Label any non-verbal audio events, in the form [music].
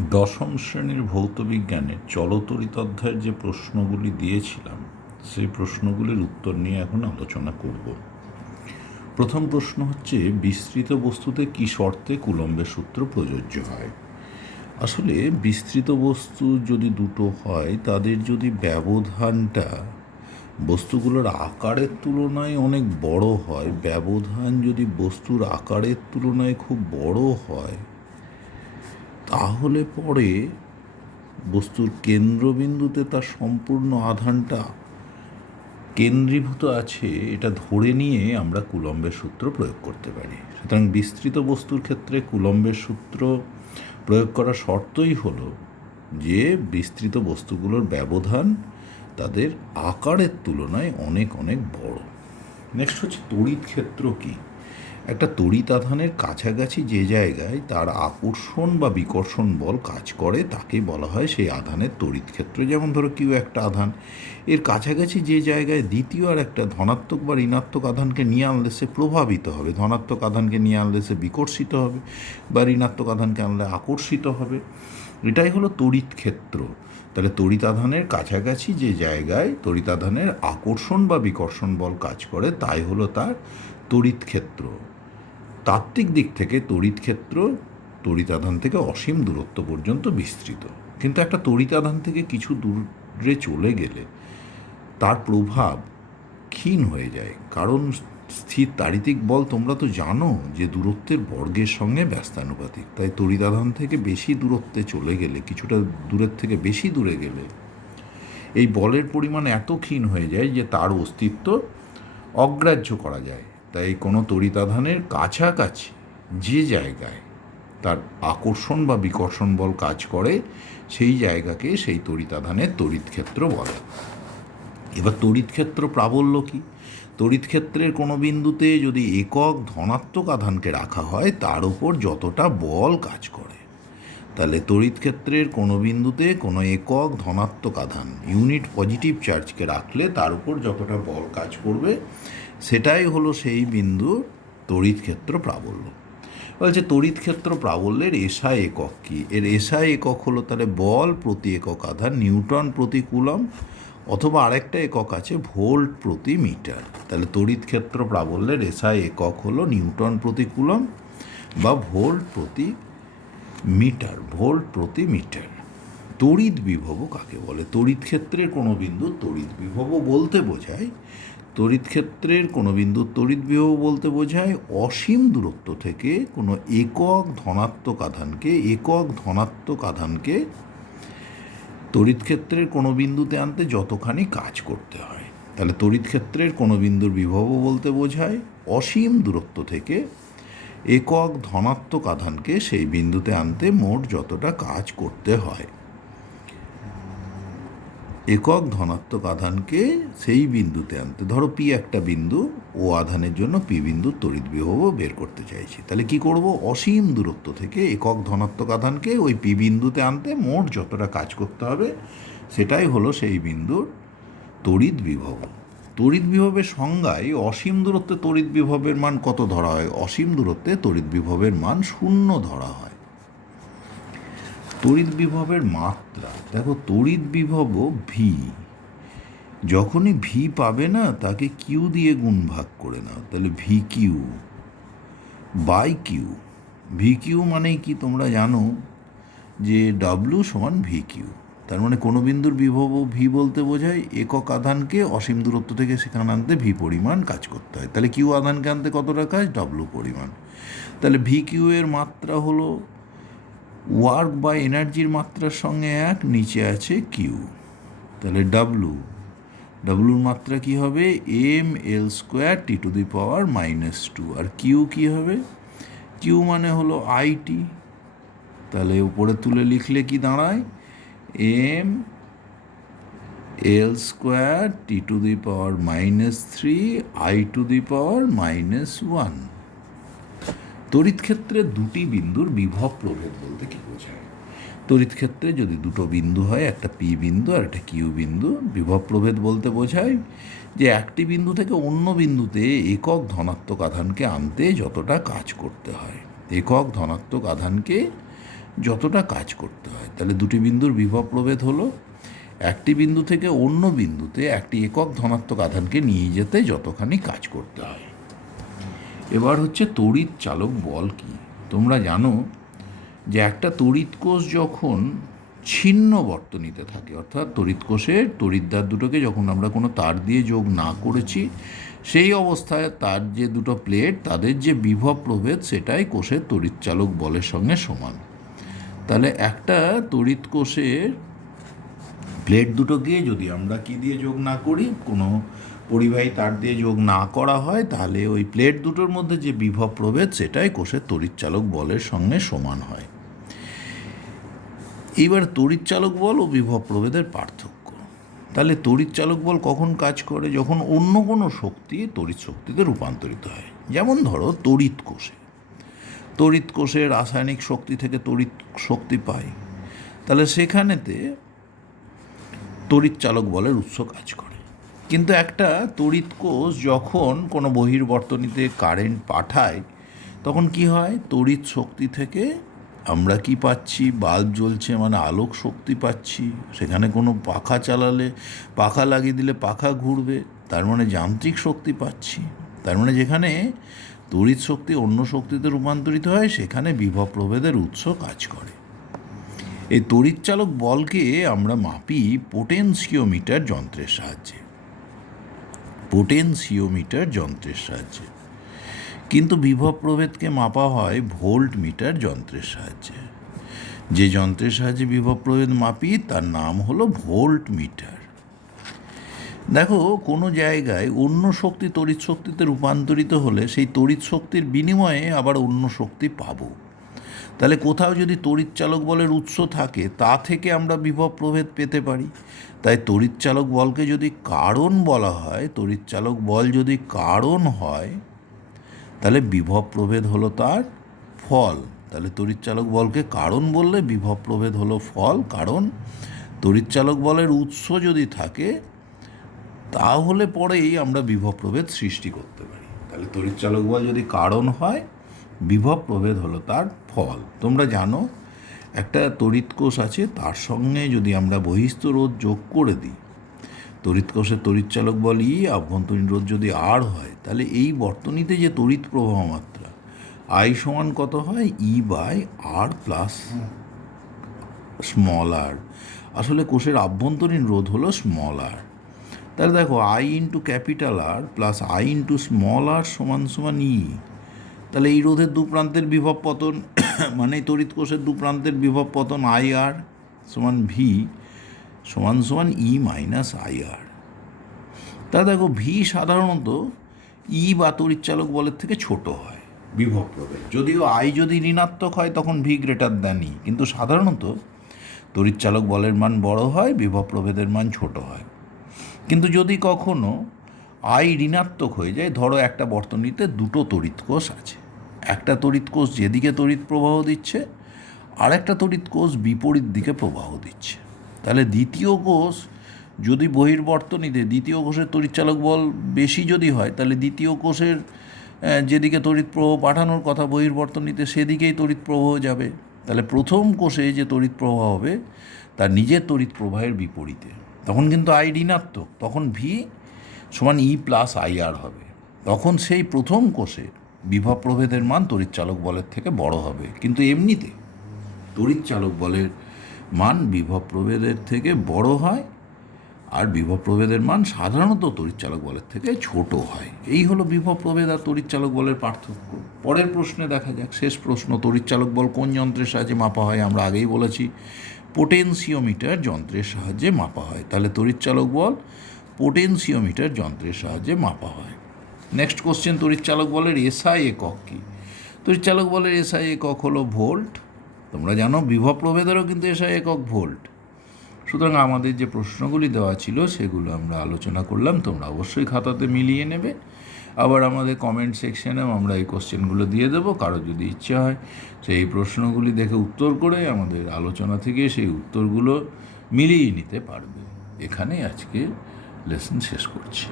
দশম শ্রেণির ভৌত বিজ্ঞানের চলতরিত অধ্যায়ের যে প্রশ্নগুলি দিয়েছিলাম, সেই প্রশ্নগুলির উত্তর নিয়ে এখন আলোচনা করব। প্রথম প্রশ্ন হচ্ছে, বিস্তৃত বস্তুতে কি শর্তে কুলম্বের সূত্র প্রযোজ্য হয়? আসলে বিস্তৃত বস্তু যদি দুটো হয়, তাদের যদি ব্যবধানটা বস্তুগুলোর আকারের তুলনায় অনেক বড় হয়, ব্যবধান যদি বস্তুর আকারের তুলনায় খুব বড় হয় তাহলে পরে বস্তুর কেন্দ্রবিন্দুতে তার সম্পূর্ণ আধানটা কেন্দ্রীভূত আছে, এটা ধরে নিয়ে আমরা কুলম্বের সূত্র প্রয়োগ করতে পারি। সুতরাং বিস্তৃত বস্তুর ক্ষেত্রে কুলম্বের সূত্র প্রয়োগ করা শর্তই হলো যে বিস্তৃত বস্তুগুলোর ব্যবধান তাদের আকারের তুলনায় অনেক অনেক বড়। নেক্সট হচ্ছে তড়িৎ ক্ষেত্র কী? একটা তড়িৎ আধানের কাছাকাছি যে জায়গায় তার আকর্ষণ বা বিকর্ষণ বল কাজ করে, তাকে বলা হয় সেই আধানের তড়িৎ ক্ষেত্র। যেমন ধরো কেউ একটা আধান, এর কাছাকাছি যে জায়গায় দ্বিতীয় আর একটা ধনাত্মক বা ঋণাত্মক আধানকে নিয়ে আনলে সে প্রভাবিত হবে। ধনাত্মক আধানকে নিয়ে আনলে সে বিকর্ষিত হবে বা ঋণাত্মক আধানকে আনলে আকর্ষিত হবে। এটাই হলো তড়িৎ ক্ষেত্র। তাহলে তড়িৎ আধানের কাছাকাছি যে জায়গায় তড়িৎ আধানের আকর্ষণ বা বিকর্ষণ বল কাজ করে, তাই হলো তার তড়িৎ ক্ষেত্র। তাত্ত্বিক দিক থেকে তড়িৎ ক্ষেত্র তড়িৎ আধান থেকে অসীম দূরত্ব পর্যন্ত বিস্তৃত। কিন্তু একটা তড়িৎ আধান থেকে কিছু দূরে চলে গেলে তার প্রভাব ক্ষীণ হয়ে যায়। কারণ স্থির তাড়িতিক বল তোমরা তো জানো যে দূরত্বের বর্গের সঙ্গে ব্যস্তানুপাতিক। তাই তড়িৎ আধান থেকে বেশি দূরত্বে চলে গেলে, কিছুটা দূরের থেকে বেশি দূরে গেলে এই বলের পরিমাণ এত ক্ষীণ হয়ে যায় যে তার অস্তিত্ব অগ্রাহ্য করা যায়। তাই কোনো তড়িতাধানের কাছাকাছি যে জায়গায় তার আকর্ষণ বা বিকর্ষণ বল কাজ করে, সেই জায়গাকে সেই তড়িতাধানের তড়িৎ ক্ষেত্র বলে। এবার তড়িৎ ক্ষেত্র প্রাবল্য কী? তড়িৎ ক্ষেত্রের কোনো বিন্দুতে যদি একক ধনাত্মক আধানকে রাখা হয়, তার উপর যতটা বল কাজ করে। তাহলে তড়িৎ ক্ষেত্রের কোনো বিন্দুতে কোনো একক ধনাত্মক আধান, ইউনিট পজিটিভ চার্জকে রাখলে তার উপর যতটা বল কাজ করবে সেটাই হলো সেই বিন্দুর তড়িৎ ক্ষেত্র প্রাবল্য। বলছে তড়িৎ ক্ষেত্র প্রাবল্যের এসআই একক কী? এর এসআই একক হলো তাহলে বল প্রতি একক আধান, নিউটন প্রতি কুলম অথবা আরেকটা একক আছে ভোল্ট প্রতি মিটার। তাহলে তড়িৎ ক্ষেত্র প্রাবল্যের এসআই একক হলো নিউটন প্রতি কুলম বা ভোল্ট প্রতি মিটার, ভোল্ট প্রতি মিটার। তড়িৎ বিভব কাকে বলে? তড়িৎ ক্ষেত্রের কোনো বিন্দু তড়িৎ বিভব বলতে বোঝায় তড়িৎ ক্ষেত্রের কোনো বিন্দু তড়িৎ বিভব বলতে বোঝায় অসীম দূরত্ব থেকে কোনো একক ধনাত্মক আধানকে, একক ধনাত্মক আধানকে তড়িৎ ক্ষেত্রের কোনো বিন্দুতে আনতে যতখানি কাজ করতে হয়। তাহলে তড়িৎ ক্ষেত্রের কোনো বিন্দুর বিভব বলতে বোঝায় অসীম দূরত্ব থেকে একক ধনাত্মক আধানকে সেই বিন্দুতে আনতে মোট যতটা কাজ করতে হয়। একক ধনাত্মক আধানকে সেই বিন্দুতে আনতে, ধরো পি একটা বিন্দু, ও আধানের জন্য পি বিন্দুর তড়িৎ বিভব বের করতে চাইছি। তাহলে কি করব? অসীম দূরত্ব থেকে একক ধনাত্মক আধানকে ওই পি বিন্দুতে আনতে মোট যতটা কাজ করতে হবে, সেটাই হলো সেই বিন্দুর তড়িৎ বিভব। তড়িৎ বিভবের সংজ্ঞায় অসীম দূরত্বে তড়িৎ বিভবের মান কত ধরা হয়? অসীম দূরত্বে তড়িৎ বিভবের মান শূন্য ধরা হয়। তড়িৎ বিভবের মাত্রা। দেখো, তড়িৎ বিভব ভি যখনই ভি পাবে না, তাকে কিউ দিয়ে গুণ ভাগ করে নাও। তাহলে V Q by Q V Q মানেই কি তোমরা জানো? যে ডাব্লু সমান ভি কিউ তার মানে কোনো বিন্দুর বিভব ভি বলতে বোঝায় একক আধানকে অসীম দূরত্ব থেকে সেখানে আনতে ভি পরিমাণ কাজ করতে হয়। তাহলে কিউ আধানকে আনতে কতটা কাজ ডাব্লু পরিমাণ। তাহলে ভি কিউ এর মাত্রা হলো ওয়ার্ক বা এনার্জির মাত্রার সঙ্গে এক, নিচে আছে কিউ তাহলে ডাব্লু ডাব্লুর মাত্রা কি হবে? M L square T to the power minus two R Q কী হবে? কিউ মানে হলো আইটি তাহলে উপরে তুলে লিখলে কি দাঁড়ায়? M L square T to the power minus three I to the power minus one তড়িৎ ক্ষেত্রে দুটি বিন্দুর বিভব প্রভেদ বলতে কি বোঝায়? তড়িৎ ক্ষেত্রে যদি দুটো বিন্দু হয়, একটা পি বিন্দু আর একটা কিউ বিন্দু, বিভব প্রভেদ বলতে বোঝায় যে একটি বিন্দু থেকে অন্য বিন্দুতে একক ধনাত্মক আধানকে আনতে যতটা কাজ করতে হয়। একক ধনাত্মক আধানকে যতটা কাজ করতে হয়। তাহলে দুটি বিন্দুর বিভব প্রভেদ হলো। একটি বিন্দু থেকে অন্য বিন্দুতে একটি একক ধনাত্মক আধানকে নিয়ে যেতে যতখানি কাজ করতে হয়। এবার হচ্ছে তড়িৎ চালক বল কি? তোমরা জানো যে একটা তড়িৎ কোষ যখন ছিন্ন বর্তনীতে থাকে, অর্থাৎ তড়িৎ কোষের তড়িৎদ্বার দুটোকে যখন আমরা কোনো তার দিয়ে যোগ না করেছি, সেই অবস্থায় তার যে দুটো প্লেট, তাদের যে বিভব প্রভেদ, সেটাই কোষের তড়িৎচালক বলের সঙ্গে সমান। তাহলে একটা তড়িৎ কোষের প্লেট দুটোকে যদি আমরা কি দিয়ে যোগ না করি, কোনো পরিবাহী তার দিয়ে যোগ না করা হয়, তাহলে ওই প্লেট দুটোর মধ্যে যে বিভব প্রভেদ, সেটাই কোষের তড়িৎচালক বলের সঙ্গে সমান হয়। এইবার তড়িৎচালক বল ও বিভব প্রভেদের পার্থক্য। তাহলে তড়িৎচালক বল কখন কাজ করে? যখন অন্য কোনো শক্তি তড়িৎ শক্তিতে রূপান্তরিত হয়। যেমন ধরো তড়িৎ কোষে। তড়িৎ কোষের রাসায়নিক শক্তি থেকে তড়িৎ শক্তি পায় তাহলে সেখানেতে তড়িৎ চালক বলের উৎস কাজ করে। কিন্তু একটা তড়িৎ কোষ যখন কোনো বহির্বর্তনীতে কারেন্ট পাঠায়, তখন কি হয়? তড়িৎ শক্তি থেকে আমরা কি পাচ্ছি? বাল্ব জ্বলছে মানে আলোক শক্তি পাচ্ছি। সেখানে কোনো পাখা চালালে, পাখা লাগিয়ে দিলে পাখা ঘুরবে, তার মানে যান্ত্রিক শক্তি পাচ্ছি। তার মানে যেখানে তড়িৎ শক্তি অন্য শক্তিতে রূপান্তরিত হয়, সেখানে বিভব প্রভেদের উৎস কাজ করে। এই তড়িৎচালক বলকে আমরা মাপি পোটেনসিওমিটার যন্ত্রের সাহায্যে। পোটেনসিওমিটার যন্ত্রের সাহায্যে। কিন্তু বিভব প্রভেদকে মাপা হয় ভোল্ট মিটার যন্ত্রের সাহায্যে। যে যন্ত্রের সাহায্যে বিভব প্রভেদ মাপি, তার নাম হলো ভোল্ট মিটার দেখো, কোনো জায়গায় অন্য শক্তি তড়িৎ শক্তিতে রূপান্তরিত হলে সেই তড়িৎ শক্তির বিনিময়ে আবার অন্য শক্তি পাবো। তাহলে কোথাও যদি তড়িৎ চালক বলের উৎস থাকে, তা থেকে আমরা বিভব প্রভেদ পেতে পারি। তাই তড়িৎ চালক বলকে যদি কারণ বলা হয় তড়িৎ চালক বল যদি কারণ হয়, তাহলে বিভব প্রভেদ হলো তার ফল। তাহলে তড়িৎ চালক বলকে কারণ বললে বিভব প্রভেদ হলো ফল, কারণ তড়িৎ চালক বলের উৎস যদি থাকে, তাহলে পরেই আমরা বিভব প্রভেদ সৃষ্টি করতে পারি। তাহলে তড়িৎ চালক বল যদি কারণ হয় বিভব প্রভেদ হলো তার ফল। তোমরা জানো, একটা তড়িৎ কোষ আছে, তার সঙ্গে যদি আমরা বহিস্থ রোধ যোগ করে দিই তড়িৎ কোষের তড়িৎ চালক বল ই আভ্যন্তরীণ রোধ যদি আর হয়, তাহলে এই বর্তনীতে যে তড়িৎ প্রবাহ মাত্রা আই সমান কত হয়? E by R plus small R আসলে কোষের আভ্যন্তরীণ রোধ হলো স্মল আর তাহলে দেখো I into capital R plus I into small R সমান সমান ই তাহলে এই রোধের দু প্রান্তের বিভব পতন [coughs] মানে তড়িৎ কোষের দু প্রান্তের বিভব পতন আই আর সমান ভি সমান সমান ই মাইনাস আই আর তা দেখো ভি সাধারণত ই বা তড়িৎচালক বলের থেকে ছোট হয় বিভব প্রভেদ। যদিও আই যদি ঋণাত্মক হয় তখন ভি গ্রেটার দ্যান ই কিন্তু সাধারণত তড়িৎচালক বলের মান বড় হয়, বিভব প্রভেদের মান ছোট হয়। কিন্তু যদি কখনো আই ঋণাত্মক হয়ে যায়, ধরো একটা বর্তনীতে দুটো তড়িৎ কোষ আছে একটা তড়িৎ কোষ যেদিকে তড়িৎ প্রবাহ দিচ্ছে আর একটা তড়িৎ কোষ বিপরীত দিকে প্রবাহ দিচ্ছে। তাহলে দ্বিতীয় কোষ যদি বহির্বর্তনীতে, দ্বিতীয় কোষের তড়িৎচালক বল বেশি যদি হয়, তাহলে দ্বিতীয় কোষের যেদিকে তড়িৎ প্রবাহ পাঠানোর কথা বহির্বর্তনীতে, সেদিকেই তড়িৎ প্রবাহ যাবে। তাহলে প্রথম কোষে যে তড়িৎ প্রবাহ হবে, তার নিজের তড়িৎ প্রবাহের বিপরীতে। তখন কিন্তু আই ঋণাত্মক, তখন ভি সমান ই প্লাস আই আর হবে। তখন সেই প্রথম কোষে বিভব প্রভেদের মান তড়িৎচালক বলের থেকে বড় হবে। কিন্তু এমনিতে তড়িৎচালক বলের মান বিভব প্রভেদের থেকে বড় হয় আর বিভব প্রভেদের মান সাধারণত তড়িৎচালক বলের থেকে ছোট হয়। এই হলো বিভব প্রভেদ আর তড়িৎচালক বলের পার্থক্য। পরের প্রশ্নে দেখা যাক, শেষ প্রশ্ন তড়িৎচালক বল কোন যন্ত্রের সাহায্যে মাপা হয়? আমরা আগেই বলেছি পোটেনসিওমিটার যন্ত্রের সাহায্যে মাপা হয়। তাহলে তড়িৎচালক বল পোটেনসিওমিটার যন্ত্রের সাহায্যে মাপা হয়। নেক্সট কোশ্চেন তড়িৎচালক বলের এসআই একক কী? তড়িৎচালক বলের এসআই একক হলো ভোল্ট। তোমরা জানো, বিভব প্রভেদেরও কিন্তু এসআই একক ভোল্ট। সুতরাং আমাদের যে প্রশ্নগুলি দেওয়া ছিল, সেগুলো আমরা আলোচনা করলাম। তোমরা অবশ্যই খাতাতে মিলিয়ে নেবে। আবার আমাদের কমেন্ট সেকশনেও আমরা এই কোশ্চেনগুলো দিয়ে দেবো। কারও যদি ইচ্ছা হয়, সেই প্রশ্নগুলি দেখে উত্তর করে আমাদের আলোচনা থেকে সেই উত্তরগুলো মিলিয়ে নিতে পারবে। এখানেই আজকে লেসন শেষ করছি।